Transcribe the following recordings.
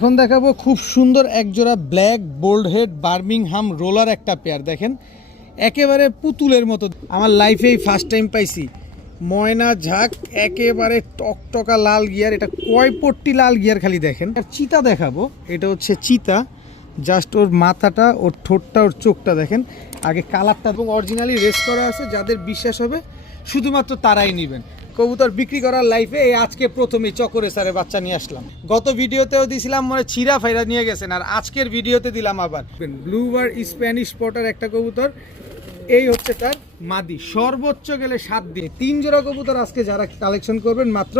এখন দেখাবো খুব সুন্দর এক জোড়া black bold head Birmingham roller একটা পেয়ার। দেখেন একেবারে পুতুলের মতো, আমার লাইফেই ফার্স্ট টাইম পাইছি। ময়না ঝাঁক, একেবারে টকটকা লাল গিয়ার। এটা কয় পট্টি লাল গিয়ার খালি দেখেন। আর চিতা দেখাবো, এটা হচ্ছে চিতা। জাস্ট ওর মাথাটা, ওর ঠোঁটটা, ওর চোখটা দেখেন। আগে কালারটা এবং অরিজিনালি রেস করা আছে, যাদের বিশ্বাস হবে শুধুমাত্র তারাই নেবেন। কবুতর বিক্রি করার লাইফে এই আজকে প্রথমেই চকরে স্যারে বাচ্চা নিয়ে আসলাম। গত ভিডিওতেও দিছিলাম মনে চিরা ফাইরা নিয়ে গেছেন, আর আজকের ভিডিওতে দিলাম আবার ব্লুবার স্প্যানিশ স্পটার একটা কবুতর। এই হচ্ছে তার মাদি, সর্বোচ্চ গেলে 7 দিন। 3 জোড়া কবুতর আজকে যারা কালেকশন করবেন মাত্র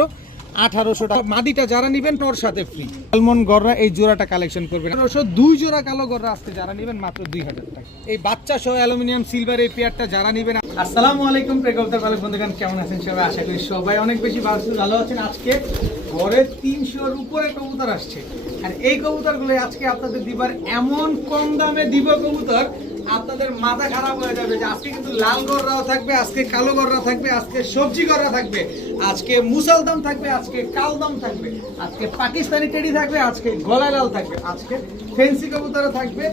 1800 টাকা। মাদিটা যারা নেবেন তোর সাথে ফ্রি। সালমন গররা এই জোড়াটা কালেকশন করবেন 1800। 2 জোড়া কালো গররা আজকে যারা নেবেন মাত্র 2000 টাকা। এই বাচ্চা সহ অ্যালুমিনিয়াম সিলভার এই পেয়ারটা যারা নেবেন। আসসালামু আলাইকুম প্রেক্ষকদের ভালো বন্ধুগণ, কেমন আছেন সবাই? আশা করি সবাই অনেক বেশি ভালো আছেন। আজকে ঘরে 300-র উপরে কবুতর আসছে, আর এই কবুতরগুলো আজকে আপনাদের দিবার এমন কম দামে দিব কবুতর, আপনাদের মাথা খারাপ হয়ে যাবে। যে আজকে কিন্তু লাল গররাও থাকবে, আজকে কালো গররা থাকবে, আজকে সবজি গররা থাকবে, আজকে মুসালদাম থাকবে, আজকে কালদাম থাকবে, আজকে পাকিস্তানি টেডি থাকবে, আজকে গলায় লাল থাকবে, আজকে ফেন্সি কবুতরও থাকবে,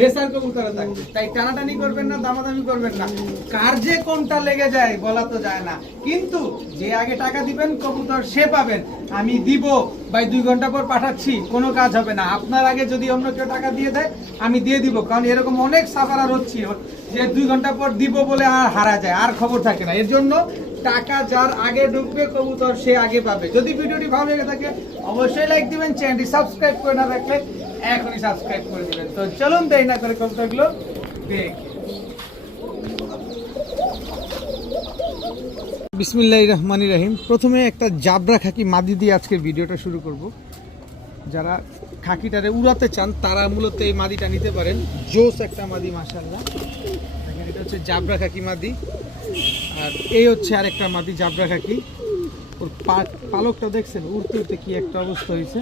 রেসার কবুতরও থাকবে। তাই টানাটানি করবেন না, দামাদামি করবেন না। কার যে কোনটা লেগে যায় বলা তো যায় না, কিন্তু যে আগে টাকা দিবেন কবুতর সে পাবেন। আমি দিব ভাই 2 ঘন্টা পর পাঠাচ্ছি, কোনো কাজ হবে না। আপনার আগে যদি অন্য কেউ টাকা দিয়ে দেয় আমি দিয়ে দিব, কারণ এরকম অনেক সাফারার হচ্ছে যে 2 ঘন্টা পর দিব বলে আর হারা যায়, আর খবর থাকে না। এর জন্য টাকা যার আগে ঢুকবে কবুতর সে আগে পাবে। যদি ভিডিওটি ভালো লেগে থাকে অবশ্যই লাইক দিবেন, চ্যানেলটি সাবস্ক্রাইব করে না রাখলে এখনই সাবস্ক্রাইব করে দিবেন। তো চলুন দেরি না করে কবুতরগুলো দেখ। বিসমিল্লাহির রহমানির রহিম। প্রথমে একটা জাবরা খাকি মাদি দিয়ে আজকের ভিডিওটা শুরু করব। যারা খাকিটারে উড়াতে চান তারা মূলত এই মাদিটা নিতে পারেন। জোস একটা মাদি মাশাআল্লাহ। দেখেন এটা হচ্ছে জাবরা খাকি মাদি, আর এই হচ্ছে আরেকটা মাদি জাবরা খাকি। ওর পালকটা দেখছেন উড়তে উড়তে কি একটা অবস্থা হয়েছে।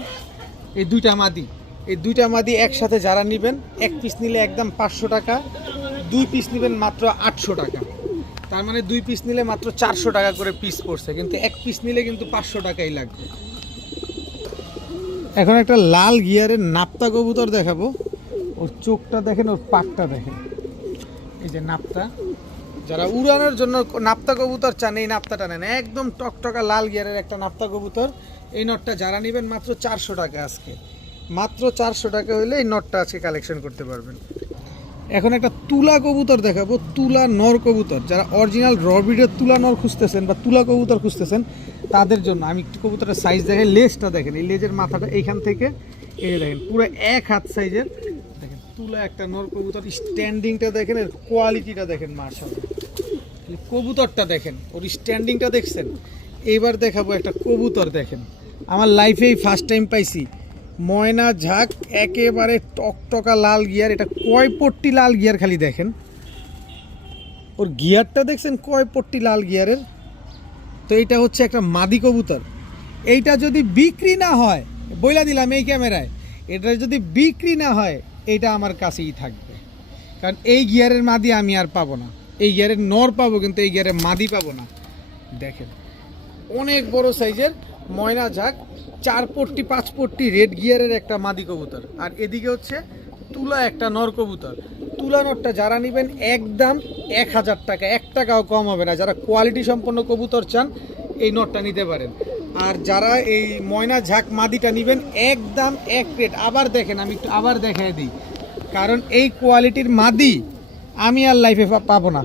এই দুইটা মাদি একসাথে যারা নেবেন, 1 পিস নিলে একদম 500 টাকা, 2 পিস নেবেন মাত্র 800 টাকা। তার মানে 2 পিস নিলে মাত্র 400 টাকা করে পিস পড়ছে, কিন্তু 1 পিস নিলে কিন্তু 500 টাকাই লাগবে। এখন একটা লাল গিয়ারের নাপ্তা কবুতর দেখাবো। ওর চোখটা দেখেন, ওর পাকটা দেখেন। এই যে নাপ্তা, যারা উড়ানোর জন্য নাপ্তা কবুতর চান এই নাপ্তাটা নেন। একদম টকটকা লাল গিয়ারের একটা নাপ্তা কবুতর। এই নটটা যারা নেবেন মাত্র 400 টাকা। আজকে মাত্র 400 টাকা হলে এই নটটা আজকে কালেকশন করতে পারবেন। এখন একটা তুলা কবুতর দেখাবো, তুলা নর কবুতর। যারা অরিজিনাল রবিডের তুলা নর খুঁজতেছেন বা তুলা কবুতর খুঁজতেছেন তাদের জন্য আমি একটু কবুতরের সাইজ দেখেন। লেজটা দেখেন, এই লেজের মাথাটা এইখান থেকে এই দেখেন পুরো 1 হাত সাইজের। দেখেন তুলা একটা নর কবুতর, স্ট্যান্ডিংটা দেখেন, এর কোয়ালিটিটা দেখেন মাশাআল্লাহ। কবুতরটা দেখেন, ওর স্ট্যান্ডিংটা দেখছেন। এইবার দেখাবো একটা কবুতর দেখেন, আমার লাইফেই ফার্স্ট টাইম পাইছি। ময়না ঝাঁক, একেবারে টকটকা লাল গিয়ার। এটা কয় পট্টি লাল গিয়ার খালি দেখেন। ওর গিয়ারটা দেখছেন কয় পট্টি লাল গিয়ারের। তো এইটা হচ্ছে একটা মাদি কবুতর। এইটা যদি বিক্রি না হয়, বইলা দিলাম এই ক্যামেরায়, এটা যদি বিক্রি না হয় এইটা আমার কাছেই থাকবে, কারণ এই গিয়ারের মাদি আমি আর পাবো না। এই গিয়ারের নর পাবো, কিন্তু এই গিয়ারের মাদি পাবো না। দেখেন অনেক বড় সাইজের ময়না ঝাঁক, 4 পট্টি 5 পট্টি রেড গিয়ারের একটা মাদি কবুতর। আর এদিকে হচ্ছে তুলা একটা নর কবুতর। তুলা নরটা যারা নেবেন একদম 1000 টাকা, 1 টাকাও কম হবে না। যারা কোয়ালিটি সম্পন্ন কবুতর চান এই নরটা নিতে পারেন। আর যারা এই ময়না ঝাঁক মাদিটা নেবেন একদম 1 রেট। আবার দেখেন, আমি একটু আবার দেখাই দিই, কারণ এই কোয়ালিটির মাদি আমি আর লাইফে পাবো না।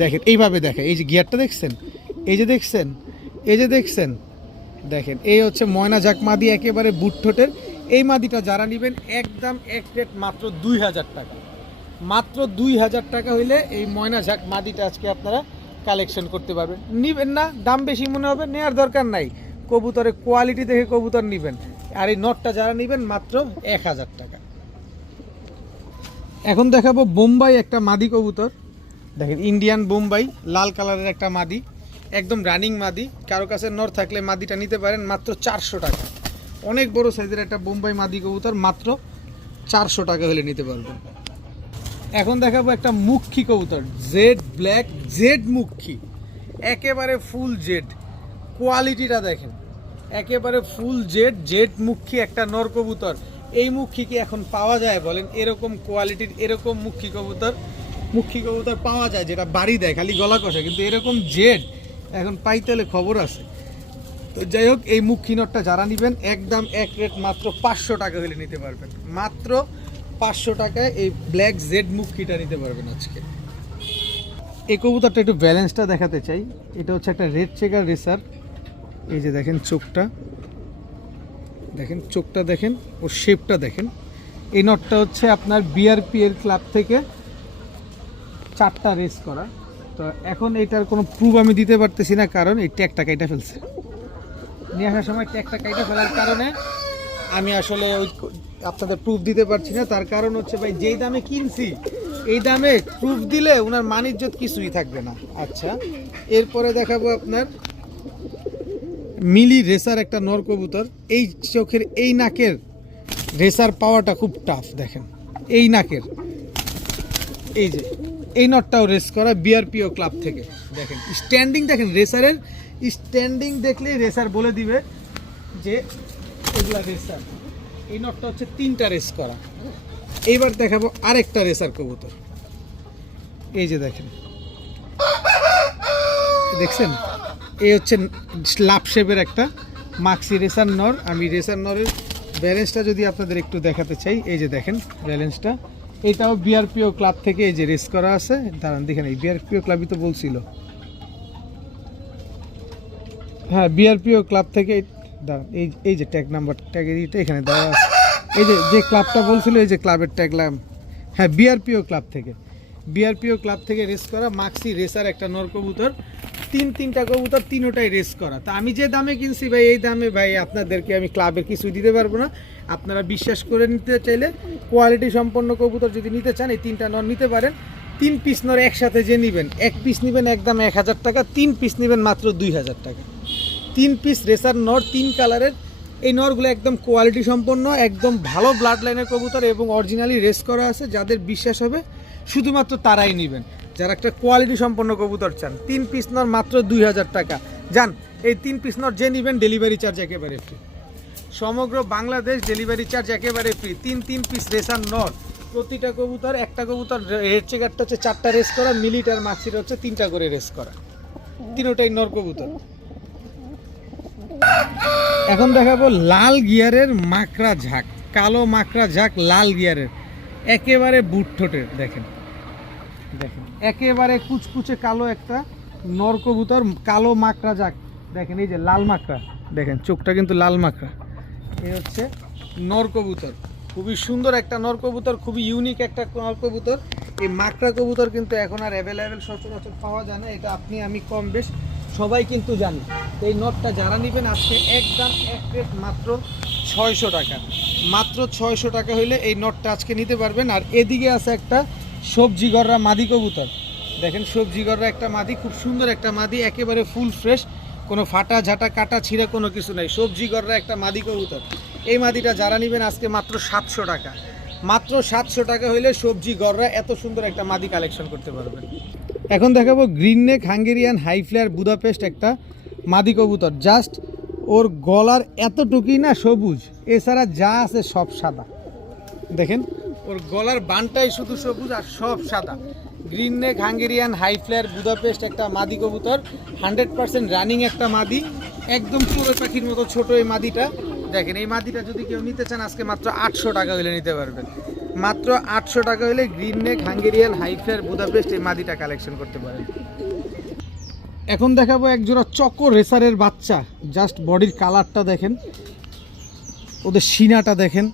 দেখেন এইভাবে দেখেন, এই যে গিয়ারটা দেখছেন, এই যে দেখছেন, এই যে দেখছেন, দেখেন এই হচ্ছে ময়না ঝাঁক মাদি, একেবারে বুট ঠোঁটের। এই মাদিটা যারা নেবেন একদম 1 রেট মাত্র 2000 টাকা। মাত্র 2000 টাকা হইলে এই ময়না ঝাঁক মাদিটা আজকে আপনারা কালেকশন করতে পারবেন। নেবেন না, দাম বেশি মনে হবে, নেওয়ার দরকার নাই। কবুতরের কোয়ালিটি দেখে কবুতর নেবেন। আর এই নটটা যারা নেবেন মাত্র 1000 টাকা। এখন দেখাবো বোম্বাই একটা মাদি কবুতর। দেখেন ইন্ডিয়ান বোম্বাই, লাল কালারের একটা মাদি, একদম রানিং মাদি। কারো কাছে নর থাকলে মাদিটা নিতে পারেন মাত্র 400 টাকা। অনেক বড় সাইজের একটা বোম্বাই মাদি কবুতর, মাত্র 400 টাকা হলে নিতে পারবেন। এখন দেখাবো একটা মুখী কবুতর, জেড ব্ল্যাক জেড মুখী, একেবারে ফুল জেড। কোয়ালিটিটা দেখেন, একেবারে ফুল জেড জেড মুখী একটা নর কবুতর। এই মুখী কি এখন পাওয়া যায় বলেন? এরকম কোয়ালিটির এরকম মুখী কবুতর পাওয়া যায় যেটা বাড়ি দেয় খালি গলা কষা, কিন্তু এরকম জেড এখন পাইতে হলে খবর আছে। তো যাই হোক, এই মুখী নটটা যারা নেবেন একদম এক রেট মাত্র 500 টাকা হলে নিতে পারবেন। মাত্র 500 টাকায় এই ব্ল্যাক জেড মুখীটা নিতে পারবেন আজকে। এই কবুতরটা একটু ব্যালেন্সটা দেখাতে চাই। এটা হচ্ছে একটা রেড চেকার রেসার। এই যে দেখেন চোখটা, দেখেন ওর শেপটা দেখেন। এই নটটা হচ্ছে আপনার বিআরপি এর ক্লাব থেকে 4টা রেস করা। তো এখন এটার কোনো প্রুফ আমি দিতে পারতেছি না, কারণ এই ট্যাগটা কাইটা ফেলছে। নিয়ে আসার সময় ট্যাগটা কাইটা ফেলার কারণে আমি আসলে আপনাদের প্রুফ দিতে পারছি না। তার কারণ হচ্ছে ভাই, যেই দামে কিনছি এই দামে প্রুফ দিলে ওনার মান ইজ্জত কিছুই থাকবে না। আচ্ছা, এরপরে দেখাবো আপনার মিলি রেসার একটা নর কবুতর। এই চোখের এই নাকের রেসার পাওয়াটা খুব টাফ। দেখেন এই নাকের, এই যে এই নটটাও রেস করা বিআরপিও ক্লাব থেকে। দেখেন স্ট্যান্ডিং, দেখেন রেসারের স্ট্যান্ডিং দেখলেই রেসার বলে দিবে যে এগুলা রেসার। এই নটটা হচ্ছে 3টা রেস করা। এইবার দেখাবো আরেকটা রেসার কবুতর। এই যে দেখছেন, এই হচ্ছে লাভ শেপের একটা মাক্সি রেসার নর। আমি রেসার নরের ব্যালেন্সটা যদি আপনাদের একটু দেখাতে চাই, এই যে দেখেন ব্যালেন্সটা। এটাও বিআরপিও ক্লাব থেকে এই যে রেস করা আছে। দাঁড়ান দেখেন, এই বিআরপিও ক্লাবই তো বলছিল। হ্যাঁ, বিআরপিও ক্লাব থেকে। দাঁড়ান, এই যে ট্যাগ নাম্বার ট্যাগের এখানে দেওয়া আছে। এই যে ক্লাবটা বলছিল, এই যে ক্লাবের ট্যাগ লাম। হ্যাঁ, বিআরপিও ক্লাব থেকে রেস করা মাক্সি রেসার একটা নর কবুতর। 3টা কবুতর, 3টাই রেস করা। তা আমি যে দামে কিনছি ভাই, এই দামে ভাই আপনাদেরকে আমি ক্লাবের কিছুই দিতে পারবো না। আপনারা বিশ্বাস করে নিতে চাইলে, কোয়ালিটি সম্পন্ন কবুতর যদি নিতে চান, এই 3টা নর নিতে পারেন। 3 পিস নর একসাথে যে নেবেন, 1 পিস নেবেন একদম 1000 টাকা, 3 পিস নেবেন মাত্র 2000 টাকা। 3 পিস রেসার নর, 3 কালারের। এই নরগুলো একদম কোয়ালিটি সম্পন্ন, একদম ভালো ব্লাড লাইনের কবুতর এবং অরিজিনালি রেস করা আছে। যাদের বিশ্বাস হবে শুধুমাত্র তারাই নেবেন, যারা একটা কোয়ালিটি সম্পন্ন কবুতর চান। 3 পিস নর মাত্র 2000 টাকা। যান, এই 3 পিস নর যে নেবেন ডেলিভারি চার্জ একেবারে ফ্রি। সমগ্র বাংলাদেশ ডেলিভারি চার্জ একেবারে ফ্রি। 3 পিস রেসার নর, প্রতিটা কবুতর, একটা কবুতর রেড চেকারটা হচ্ছে 4টা রেস করা, মিলিটার মাক্সির হচ্ছে 3টা করে রেস করা। 3টাই নর কবুতর। এখন দেখাবো লাল গিয়ারের মাকড়া ঝাঁক, কালো মাকড়া ঝাঁক লাল গিয়ারের, একেবারে বুট ঠোঁটের। দেখেন একেবারে কুচকুচে কালো একটা নর কবুতর, কালো মাকড়া ঝাঁক। দেখেন এই যে লাল মাকড়া, দেখেন চোখটা কিন্তু লাল মাকড়া। এই হচ্ছে নর কবুতর, খুবই সুন্দর একটা নর কবুতর, খুবই ইউনিক একটা নর কবুতর। এই মাকড়া কবুতর কিন্তু এখন আর অ্যাভেলেবেল সচরাচর পাওয়া যায় না, এটা আপনি আমি কম বেশ সবাই কিন্তু জানি। এই নটটা যারা নেবেন আজকে একদম এক রেট মাত্র 600 টাকা। মাত্র 600 টাকা হইলে এই নটটা আজকে নিতে পারবেন। আর এদিকে আছে একটা সবজি গররা মাদি কবুতর। দেখেন সবজি গররা একটা মাদি, খুব সুন্দর একটা মাদি, একেবারে ফুল ফ্রেশ, কোনো ফাটা ঝাঁটা কাটা ছিঁড়ে কোনো কিছু নাই। সবজি গররা একটা মাদি কবুতর। এই মাদিটা যারা নেবেন আজকে মাত্র 700 টাকা। মাত্র 700 টাকা হইলে সবজি গররা এত সুন্দর একটা মাদি কালেকশন করতে পারবেন। এখন দেখাবো green neck Hungarian high flyer Budapest একটা মাদি কবুতর। জাস্ট ওর গলার এতটুকুই না সবুজ, এছাড়া যা আছে সব সাদা। দেখেন ওর গলার বানটাই শুধু সবুজ আর সব সাদা। Green neck Hungarian high flyer Budapest একটা মাদি কবুতর, 100% রানিং একটা মাদি, একদম চড়ুই পাখির মতো ছোট এই মাদিটা। দেখেন এই মাদিটা যদি কেউ নিতে চান আজকে মাত্র 800 টাকা হলে নিতে পারবেন। মাত্র 800 টাকা হলে green neck Hungarian high flyer Budapest এই মাদিটা কালেকশন করতে পারেন। এখন দেখাবো একজোড়া চকো রেসারের বাচ্চা। জাস্ট বডির কালারটা দেখেন, ওদের সিনাটা দেখেন,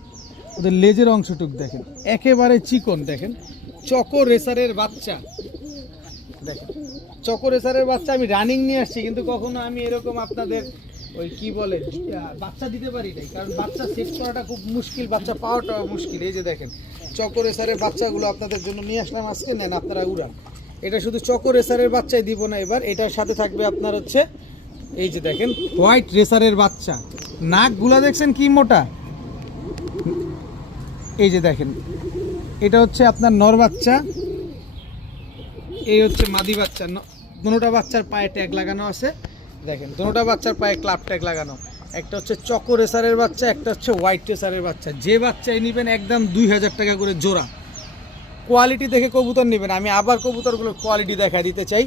ওদের লেজের অংশটুক দেখেন, একেবারে চিকন। দেখেন চকো রেসারের বাচ্চা, দেখেন চকো রেসারের বাচ্চা। আমি রানিং নিয়ে আসছি, কিন্তু কখনো আমি এরকম আপনাদের ওই কি বলে বাচ্চা দিতে পারি নাই, কারণ বাচ্চা সেট করাটা খুব মুশকিল, বাচ্চা পাওয়াটাও মুশকিল। এই যে দেখেন চকো রেসারের বাচ্চাগুলো আপনাদের জন্য নিয়ে আসলাম আজকে, নেন আপনারা উড়ান। এটা শুধু চকো রেসারের বাচ্চাই দিব না এবার, এটার সাথে থাকবে আপনার হচ্ছে এই যে দেখেন হোয়াইট রেসারের বাচ্চা। নাকগুলা দেখছেন কি মোটা। এই যে দেখেন এটা হচ্ছে আপনার নর বাচ্চা, এই হচ্ছে মাদি বাচ্চা। দুটোটা বাচ্চার পায়ে ট্যাগ লাগানো আছে, দেখেন দুটোটা বাচ্চার পায়ে ক্লাব ট্যাগ লাগানো। একটা হচ্ছে চকো রেসারের বাচ্চা, একটা হচ্ছে হোয়াইট রেসারের বাচ্চা। যে বাচ্চাই নেবেন একদম 2000 টাকা করে জোড়া। কোয়ালিটি দেখে কবুতর নেবেন। আমি আবার কবুতরগুলোর কোয়ালিটি দেখা দিতে চাই।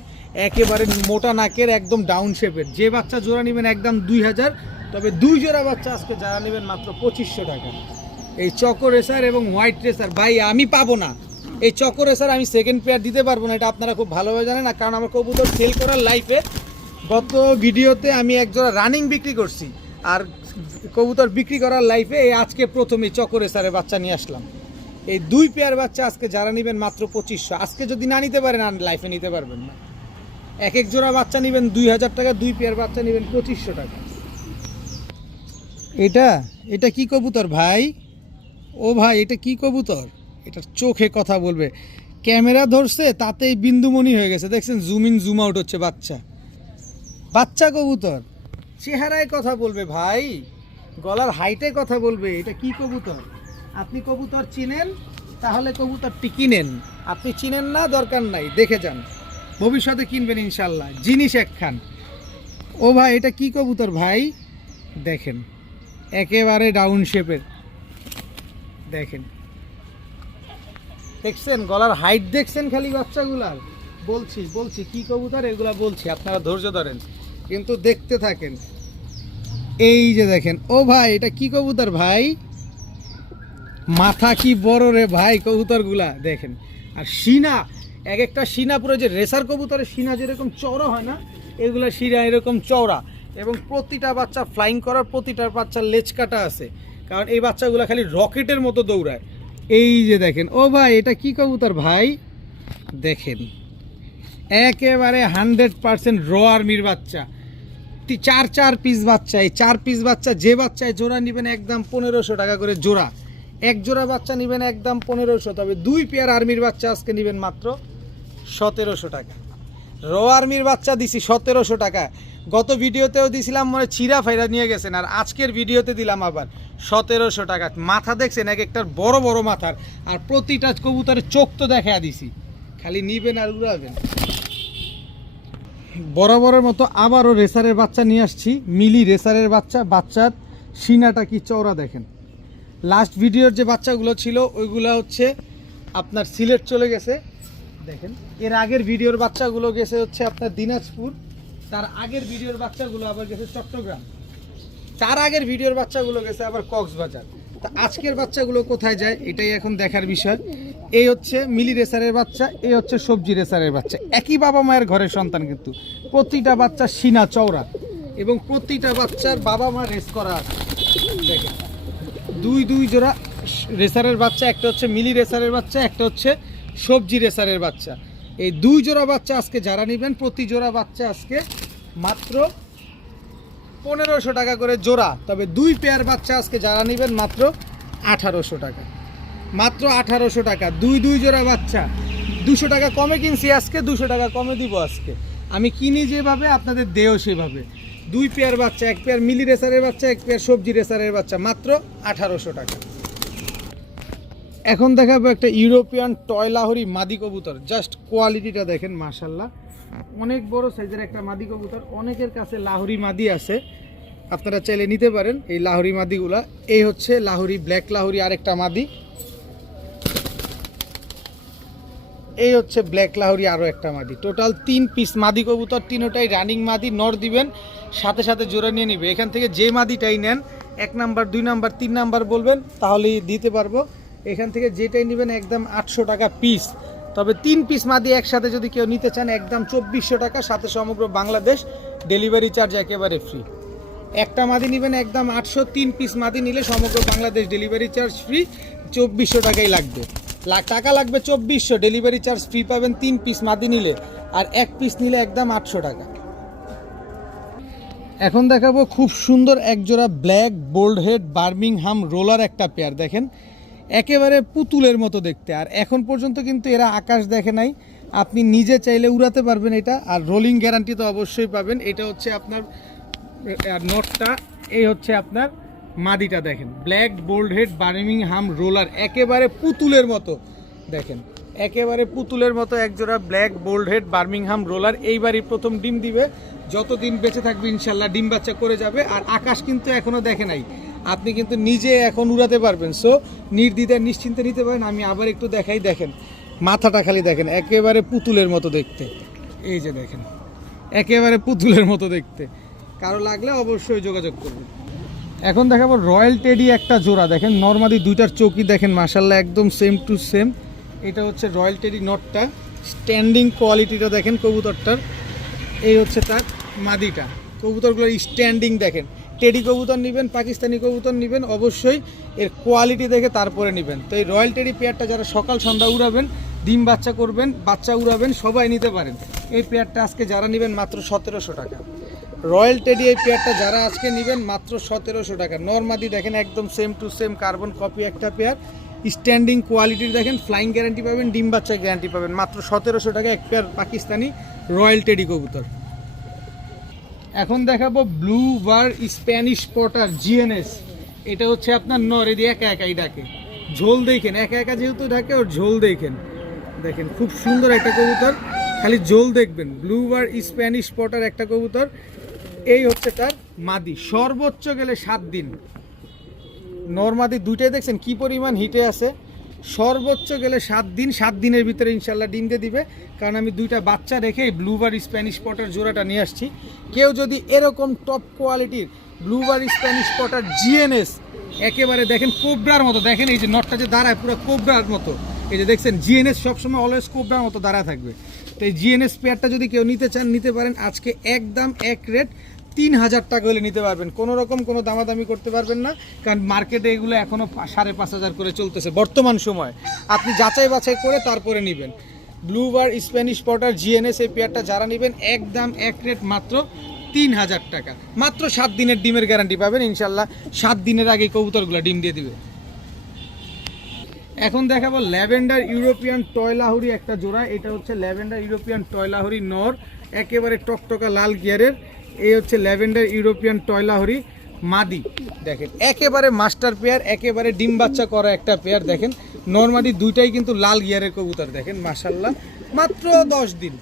একেবারে মোটা নাকের, একদম ডাউন শেপের। যে বাচ্চা জোড়া নেবেন একদম 2000, তবে 2 জোড়া বাচ্চা আজকে যারা নেবেন মাত্র 2500 টাকা। এই চকো রেসার এবং হোয়াইট রেসার ভাই আমি পাবো না। এই চকো রেসার আমি সেকেন্ড পেয়ার দিতে পারবো না, এটা আপনারা খুব ভালোভাবে জানেন না, কারণ আমার কবুতর সেল করার লাইফে গত ভিডিওতে আমি এক জোড়া রানিং বিক্রি করছি, আর কবুতর বিক্রি করার লাইফে এই আজকে প্রথমে চকো রেসারের বাচ্চা নিয়ে আসলাম। এই 2 পেয়ার বাচ্চা আজকে যারা নেবেন মাত্র 2500। আজকে যদি না নিতে পারেন আর লাইফে নিতে পারবেন না। এক এক জোড়া বাচ্চা নেবেন 2000 টাকা, 2 পেয়ার বাচ্চা নেবেন 2500 টাকা। এটা কি কবুতর ভাই? ও ভাই এটা কি কবুতর? এটার চোখে কথা বলবে। ক্যামেরা ধরছে তাতেই বিন্দুমণি হয়ে গেছে, দেখছেন? জুম ইন জুম আউট হচ্ছে। বাচ্চা কবুতর, চেহারায় কথা বলবে ভাই, গলার হাইটে কথা বলবে। এটা কি কবুতর? আপনি কবুতর চিনেন তাহলে কবুতরটি কিনেন, আপনি চিনেন না দরকার নাই, দেখে যান, ভবিষ্যতে কিনবেন ইনশাল্লাহ। জিনিস একখান। ও ভাই এটা কি কবুতর ভাই? দেখেন একেবারে ডাউন শেপের, দেখেন, দেখছেন গলার হাইট দেখছেন? খালি বাচ্চাগুলার বলছি কি কবুতর এগুলা বলছি, আপনারা ধৈর্য ধরেন কিন্তু দেখতে থাকেন। এই যে দেখেন, ও ভাই এটা কি কবুতর ভাই? মাথা কি বড় রে ভাই কবুতরগুলা, দেখেন। আর শিনা, এক একটা শিনা পুরো যে রেসার কবুতরের শিনা যেরকম চওড়া হয় না, এগুলা শিনা এরকম চওড়া। এবং প্রতিটা বাচ্চা ফ্লাইং করার, প্রতিটা বাচ্চার লেজ কাটা আছে, কারণ এই বাচ্চাগুলো খালি রকেটের মতো দৌড়ায়। এই যে দেখেন, ও ভাই এটা কি কবুতর ভাই? দেখেন একেবারে 100% র আর্মির বাচ্চা। 4 পিস বাচ্চা। এই 4 পিস বাচ্চা যে বাচ্চায় জোড়া নেবেন একদম 1500 টাকা করে জোড়া। এক জোড়া বাচ্চা নেবেন একদম 1500, তবে 2 পেয়ার আর্মির বাচ্চা আজকে নেবেন মাত্র 1700 টাকা। র আর্মির বাচ্চা দিছি 1700 টাকা। গত ভিডিওতেও দিছিলাম, মনে চিরা ফাইরা নিয়ে গেছেন, আর আজকের ভিডিওতে দিলাম আবার 1700 টাকা। মাথা দেখছেন এক একটার বড় বড় মাথার, আর প্রতিটা কবুতরের চোখ তো দেখা দিছি, খালি নিবেন আর উড়াবেন। বরাবরের মতো আবারও রেসারের বাচ্চা নিয়ে আসছি, মিলি রেসারের বাচ্চা। বাচ্চার সিনাটা কি চওড়া দেখেন। লাস্ট ভিডিওর যে বাচ্চাগুলো ছিল ওইগুলো হচ্ছে আপনার সিলেট চলে গেছে, দেখেন। এর আগের ভিডিওর বাচ্চাগুলো গেছে হচ্ছে আপনার দিনাজপুর, তার আগের ভিডিওর বাচ্চাগুলো আবার গেছে চট্টগ্রাম, তার আগের ভিডিওর বাচ্চাগুলো গেছে আবার কক্সবাজার। তা আজকের বাচ্চাগুলো কোথায় যায় এটাই এখন দেখার বিষয়। এই হচ্ছে মিলি রেসারের বাচ্চা, এই হচ্ছে সবজি রেসারের বাচ্চা। একই বাবা মায়ের ঘরের সন্তান, কিন্তু প্রতিটা বাচ্চা সিনা চওড়া এবং প্রতিটা বাচ্চার বাবা মা রেস করা আছে। দেখেন 2 জোড়া রেসারের বাচ্চা, একটা হচ্ছে মিলি রেসারের বাচ্চা, একটা হচ্ছে সবজি রেসারের বাচ্চা। এই 2 জোড়া বাচ্চা আজকে যারা নেবেন, প্রতি জোড়া বাচ্চা আজকে মাত্র 1500 টাকা করে জোড়া, তবে 2 পেয়ার বাচ্চা আজকে যারা নেবেন মাত্র 1800 টাকা। মাত্র 1800 টাকা 2 জোড়া বাচ্চা। 200 টাকা কমে কিনছি আজকে, 200 টাকা কমে দিব আজকে। আমি কিনি যেভাবে আপনাদের দেও সেভাবে। 2 পেয়ার বাচ্চা, 1 পেয়ার মিলি রেসারের বাচ্চা, 1 পেয়ার সবজি রেসারের বাচ্চা, মাত্র 1800 টাকা। এখন দেখাবো একটা ইউরোপিয়ান টয় লাহোরি মাদি কবুতর। জাস্ট কোয়ালিটিটা দেখেন, মাশাল্লাহ অনেক বড় সাইজের একটা মাদি কবুতর। অনেকের কাছে লাহোরি মাদি আছে, আপনারা চাইলে নিতে পারেন এই লাহোরি মাদিগুলা। এই হচ্ছে লাহোরি, ব্ল্যাক লাহোরি আরেকটা মাদি। এই হচ্ছে ব্ল্যাক লাহোরি আরও একটা মাদি। টোটাল 3 পিস মাদি কবুতর, তিনোটাই রানিং মাদি। নর দিবেন সাথে সাথে জোড়া নিয়ে নিবে। এখান থেকে যে মাদিটাই নেন 1 নাম্বার 2 নাম্বার 3 নাম্বার বলবেন, তাহলেই দিতে পারবো। এখান থেকে যেটাই নেবেন একদম 800 টাকা পিস। তবে 3 পিস মাদি একসাথে যদি কেউ নিতে চান একদম 2400 টাকা, সাথে সমগ্র বাংলাদেশ ডেলিভারি চার্জ একেবারে ফ্রি। একটা মাদি নেবেন একদম 800, 3 পিস মাদি নিলে সমগ্র বাংলাদেশ ডেলিভারি চার্জ ফ্রি। 2400 টাকাই লাগবে, টাকা লাগবে 2400, ডেলিভারি চার্জ ফ্রি পাবেন 3 পিস মাদি নিলে, আর 1 পিস নিলে একদম 800 টাকা। এখন দেখাবো খুব সুন্দর একজোড়া black bold head Birmingham roller একটা পেয়ার। দেখেন একেবারে পুতুলের মতো দেখতে, আর এখন পর্যন্ত কিন্তু এরা আকাশ দেখে নাই। আপনি নিজে চাইলে উড়াতে পারবেন এটা, আর রোলিং গ্যারান্টি তো অবশ্যই পাবেন। এটা হচ্ছে আপনার নটটা, এই হচ্ছে আপনার মাদিটা। দেখেন black bold head Birmingham roller, একেবারে পুতুলের মতো। দেখেন একেবারে পুতুলের মতো একজোড়া black bold head Birmingham roller. এইবারই প্রথম ডিম দিবে, যতদিন বেঁচে থাকবে ইনশাল্লাহ ডিম বাচ্চা করে যাবে। আর আকাশ কিন্তু এখনো দেখে নাই, আপনি কিন্তু নিজে এখন উড়াতে পারবেন। সো নির্দ্বিধায় নিশ্চিন্তে নিতে পারেন। আমি আবার একটু দেখাই, দেখেন মাথাটা খালি দেখেন, একেবারে পুতুলের মতো দেখতে। এই যে দেখেন একেবারে পুতুলের মতো দেখতে। কারো লাগলে অবশ্যই যোগাযোগ করবেন। এখন দেখাবো রয়্যাল টেডি একটা জোড়া, দেখেন নরমাদি দুইটার চৌকি দেখেন মাশাল্লাহ একদম সেম টু সেম। এটা হচ্ছে রয়্যাল টেডি নটটা, স্ট্যান্ডিং কোয়ালিটিটা দেখেন কবুতরটার। এই হচ্ছে তার মাদিটা। কবুতরগুলোর স্ট্যান্ডিং দেখেন। টেডি কবুতর নেবেন, পাকিস্তানি কবুতর নেবেন, অবশ্যই এর কোয়ালিটি দেখে তারপরে নেবেন। তো এই রয়্যাল টেডি পেয়ারটা যারা সকাল সন্ধ্যা উড়াবেন, ডিম বাচ্চা করবেন, বাচ্চা উড়াবেন, সবাই নিতে পারেন। এই পেয়ারটা আজকে যারা নেবেন মাত্র 1700 টাকা। রয়্যাল টেডি এই পেয়ারটা যারা আজকে নেবেন মাত্র 1700 টাকা। নরমাদি দেখেন একদম same to same carbon copy একটা পেয়ার, স্ট্যান্ডিং কোয়ালিটির দেখেন, ফ্লাইং গ্যারান্টি পাবেন, ডিম বাচ্চা গ্যারান্টি পাবেন। মাত্র 1700 টাকা এক পেয়ার পাকিস্তানি রয়্যাল টেডি কবুতর। এখন দেখাবো ব্লু বার স্প্যানিশ পটার জিএনএস। এটা হচ্ছে আপনার নর, এদি একা একাই ডাকে, ঝোল দেখেন একা একা যেহেতু ডাকে ওর ঝোল দেখেন। দেখেন খুব সুন্দর একটা কবুতর, খালি ঝোল দেখবেন। ব্লু বার স্প্যানিশ পটার একটা কবুতর। এই হচ্ছে তার মাদি, সর্বোচ্চ গেলে 7 দিন। নরমাদি দুইটাই দেখছেন কি পরিমাণ হিটে আছে। সর্বোচ্চ গেলে 7 দিন, 7 দিনের ভিতরে ইনশাল্লাহ ডিম দিয়ে দিবে। কারণ আমি দুইটা বাচ্চা রেখে ব্লুবার স্প্যানিশ পটার জোড়াটা নিয়ে আসছি। কেউ যদি এরকম টপ কোয়ালিটির ব্লুবার স্প্যানিশ পটার জিএনএস, একেবারে দেখেন কোবরার মতো, দেখেন এই যে নটটা যে দাঁড়ায় পুরো কোবরার মতো, এই যে দেখছেন জিএনএস সবসময় অলওয়েজ কোবরার মতো দাঁড়ায় থাকবে। তো এই জিএনএস পেয়ারটা যদি কেউ নিতে চান নিতে পারেন। আজকে একদম এক রেট 3000 টাকা হলে নিতে পারবেন। কোনো রকম কোনো দামাদামি করতে পারবেন না, কারণ মার্কেটে এগুলো এখনও 5500 করে চলতেছে বর্তমান সময়। আপনি যাচাই বাছাই করে তারপরে নেবেন। ব্লুবার স্প্যানিশ পটার জিএনএস এই পেয়ারটা যারা নেবেন একদম এক রেট মাত্র 3000 টাকা। মাত্র 7 দিনের ডিমের গ্যারান্টি পাবেন ইনশাল্লাহ। 7 দিনের আগে কবুতরগুলো ডিম দিয়ে দিবে। এখন দেখাবো ল্যাভেন্ডার ইউরোপিয়ান টয়লাহরি একটা জোড়া। এটা হচ্ছে ল্যাভেন্ডার ইউরোপিয়ান টয়লাহরি নর, একেবারে টকটকা লাল গিয়ারের। এই হচ্ছে ল্যাভেন্ডার ইউরোপিয়ান টয়লাহরি মাদি। দেখেন একেবারে মাস্টার পেয়ার, একেবারে ডিম বাচ্চা করা একটা পেয়ার। দেখেন নরমাদি দুইটাই কিন্তু লাল গিয়ারের কবুতর। দেখেন মাশাল্লাহ মাত্র 10 দিন,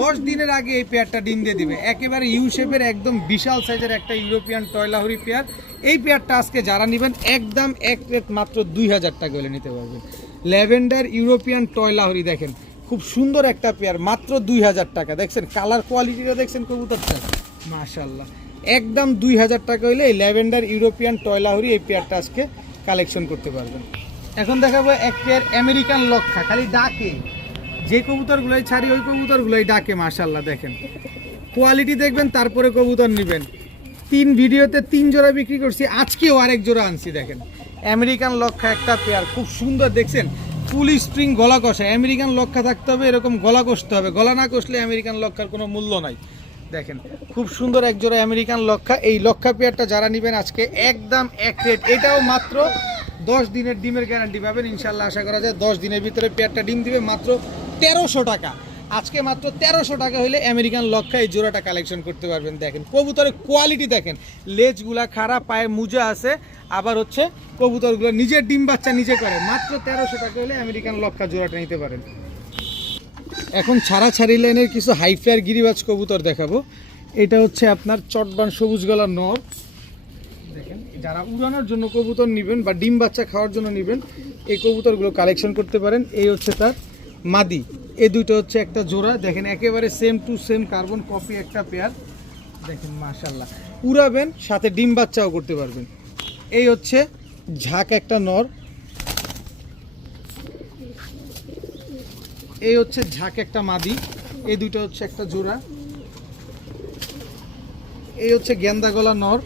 10 দিনের আগে এই পেয়ারটা ডিম দিয়ে দিবে। একেবারে ইউ শেপের একদম বিশাল সাইজের একটা ইউরোপিয়ান টয়লাহরি পেয়ার। এই পেয়ারটা আজকে যারা নেবেন একদম এক রেট মাত্র 2000 টাকা হলে নিতে পারবেন। ল্যাভেন্ডার ইউরোপিয়ান টয়লাহরি দেখেন খুব সুন্দর একটা পেয়ার, মাত্র 2000 টাকা। দেখছেন কালার কোয়ালিটিটা দেখছেন কবুতরটা মাশাল্লাহ, একদম 2000 টাকা হইলে এই ল্যাভেন্ডার ইউরোপিয়ান টয়লাহরি এই পেয়ারটা আজকে কালেকশন করতে পারবেন। এখন দেখাবো এক পেয়ার আমেরিকান লক্ষা, খালি ডাকে, যে কবুতরগুলোই ছাড়ি ওই কবুতরগুলোই ডাকে মাশাল্লাহ। দেখেন কোয়ালিটি দেখবেন তারপরে কবুতর নেবেন। 3 ভিডিওতে 3 জোড়া বিক্রি করছি, আজকেও আরেক জোড়া আনছি। দেখেন আমেরিকান লক্ষা একটা পেয়ার, খুব সুন্দর দেখছেন, ফুল স্প্রিং গলা কষা। আমেরিকান লক্ষা থাকতে হবে এরকম গলা কষতে হবে, গলা না কষলে আমেরিকান লক্ষার কোনো মূল্য নাই। দেখেন খুব সুন্দর এক জোড়া আমেরিকান লক্ষা। এই লক্ষা পেয়ারটা যারা নেবেন আজকে একদম এক রেট, এটাও মাত্র 10 দিনের ডিমের গ্যারান্টি পাবেন ইনশাল্লাহ। আশা করা যায় 10 দিনের ভিতরে পেয়ারটা ডিম দিবে। মাত্র 1300 টাকা, আজকে মাত্র 1300 টাকা হলে আমেরিকান লক্ষা এই জোড়াটা কালেকশন করতে পারবেন। দেখেন কবুতরের কোয়ালিটি দেখেন, লেজগুলা খারাপ, পায়ে মুজা আছে, আবার হচ্ছে কবুতরগুলো নিজের ডিম বাচ্চা নিজে করে। মাত্র 1300 টাকা হলে আমেরিকান লক্ষা জোড়াটা নিতে পারেন। এখন ছাড়াছাড়ি লাইনের কিছু হাই ফ্লায়ার গিরিবাজ কবুতর দেখাবো। এটা হচ্ছে আপনার চটবান সবুজ গলা নর। দেখেন যারা উড়ানোর জন্য কবুতর নেবেন বা ডিম বাচ্চা খাওয়ার জন্য নেবেন এই কবুতরগুলো কালেকশন করতে পারেন। এই হচ্ছে তার মাদি, এই দুটো হচ্ছে একটা জোড়া। দেখেন একেবারে same to same carbon copy একটা পেয়ার। দেখেন মাশাল্লাহ, উড়াবেন সাথে ডিম বাচ্চাও করতে পারবেন। এই হচ্ছে ঝাঁক একটা নর, এই হচ্ছে ঝাঁক একটা মাদি। এই দুটো হচ্ছে একটা জোড়া। এই হচ্ছে গেন্দা গলা নর,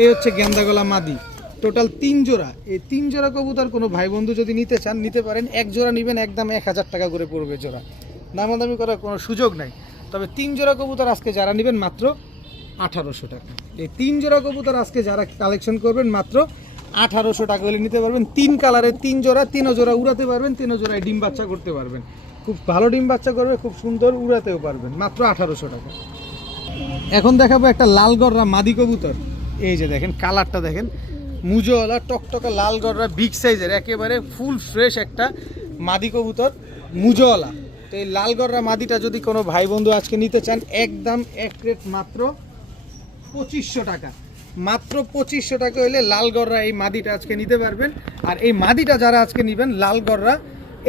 এই হচ্ছে গেন্দা গলা মাদি। টোটাল 3 জোড়া। এই 3 জোড়া কবুতর কোনো ভাই বন্ধু যদি নিতে চান নিতে পারেন। এক জোড়া নেবেন একদম 1000 টাকা করে পড়বে জোড়া, দামাদামি করার কোনো সুযোগ নাই। তবে 3 জোড়া কবুতর আজকে যারা নেবেন মাত্র 1800 টাকা। এই 3 জোড়া কবুতর আজকে যারা কালেকশন করবেন মাত্র 1800 টাকা হলে নিতে পারবেন। 3 কালারের 3 জোড়া, 3 জোড়া উড়াতে পারবেন, 3 জোড়ায় ডিম বাচ্চা করতে পারবেন। খুব ভালো ডিম বাচ্চা করবে, খুব সুন্দর উড়াতেও পারবেন। মাত্র 1800 টাকা। এখন দেখাবো একটা লাল গররা মাদি কবুতর। এই যে দেখেন কালারটা দেখেন, মুজোওয়ালা টকটকা লাল গররা বিগ সাইজের, একেবারে ফুল ফ্রেশ একটা মাদি কবুতর, মুজোওয়ালা। তো এই লাল গররা মাদিটা যদি কোনো ভাই বন্ধু আজকে নিতে চান, একদম এক রেট মাত্র 2500 টাকা। মাত্র 2500 টাকা হলে লাল গররা এই মাদিটা আজকে নিতে পারবেন। আর এই মাদিটা যারা আজকে নেবেন লাল গররা,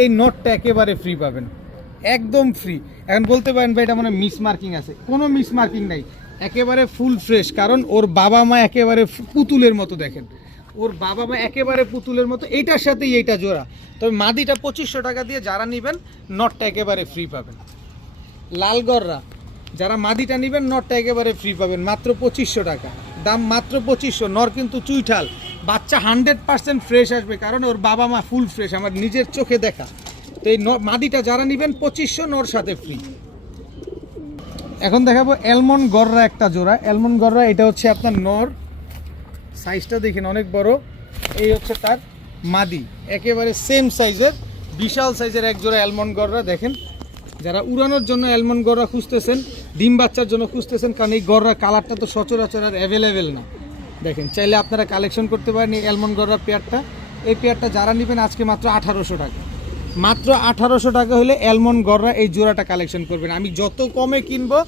এই নটটা একেবারে ফ্রি পাবেন, একদম ফ্রি। এখন বলতে পারেন ভাই এটা মানে মিস মার্কিং আছে, কোনো মিস মার্কিং নাই, একেবারে ফুল ফ্রেশ। কারণ ওর বাবা মা একেবারে পুতুলের মতো, দেখেন ওর বাবা মা একেবারে পুতুলের মতো। এইটার সাথেই এইটা জোড়া। তবে মাদিটা 2500 টাকা দিয়ে যারা নেবেন, নটটা একেবারে ফ্রি পাবেন। লাল গররা যারা মাদিটা নেবেন, নটটা একেবারে ফ্রি পাবেন মাত্র 2500 টাকা, দাম মাত্র 2500। নর কিন্তু চুইঠাল, বাচ্চা 100% ফ্রেশ আসবে, কারণ ওর বাবা মা ফুল ফ্রেশ, আমার নিজের চোখে দেখা। তো এই মাদিটা যারা নেবেন 2500, নর সাথে ফ্রি। এখন দেখাবো অ্যালমন্ড গররা একটা জোড়া। অ্যালমন্ড গররা এটা হচ্ছে আপনার নর, সাইজটা দেখেন অনেক বড়। এই হচ্ছে তার মাদি, একেবারে সেম সাইজের, বিশাল সাইজের এক জোড়া অ্যালমন্ড গররা। দেখেন যারা উড়ানোর জন্য অ্যালমন্ড গররা খুঁজতেছেন, ডিম বাচ্চার জন্য খুঁজতেছেন, কারণ এই গররা কালারটা তো সচরাচর আর অ্যাভেলেবেল না। দেখেন চাইলে আপনারা কালেকশন করতে পারেন এই অ্যালমন্ড গররা পেয়ারটা। এই পেয়ারটা যারা নেবেন আজকে মাত্র 1800 টাকা। মাত্র 1800 টাকা হলে অ্যালমন্ড গররা এই জোড়াটা কালেকশন করবেন। আমি যত কমে কিনবো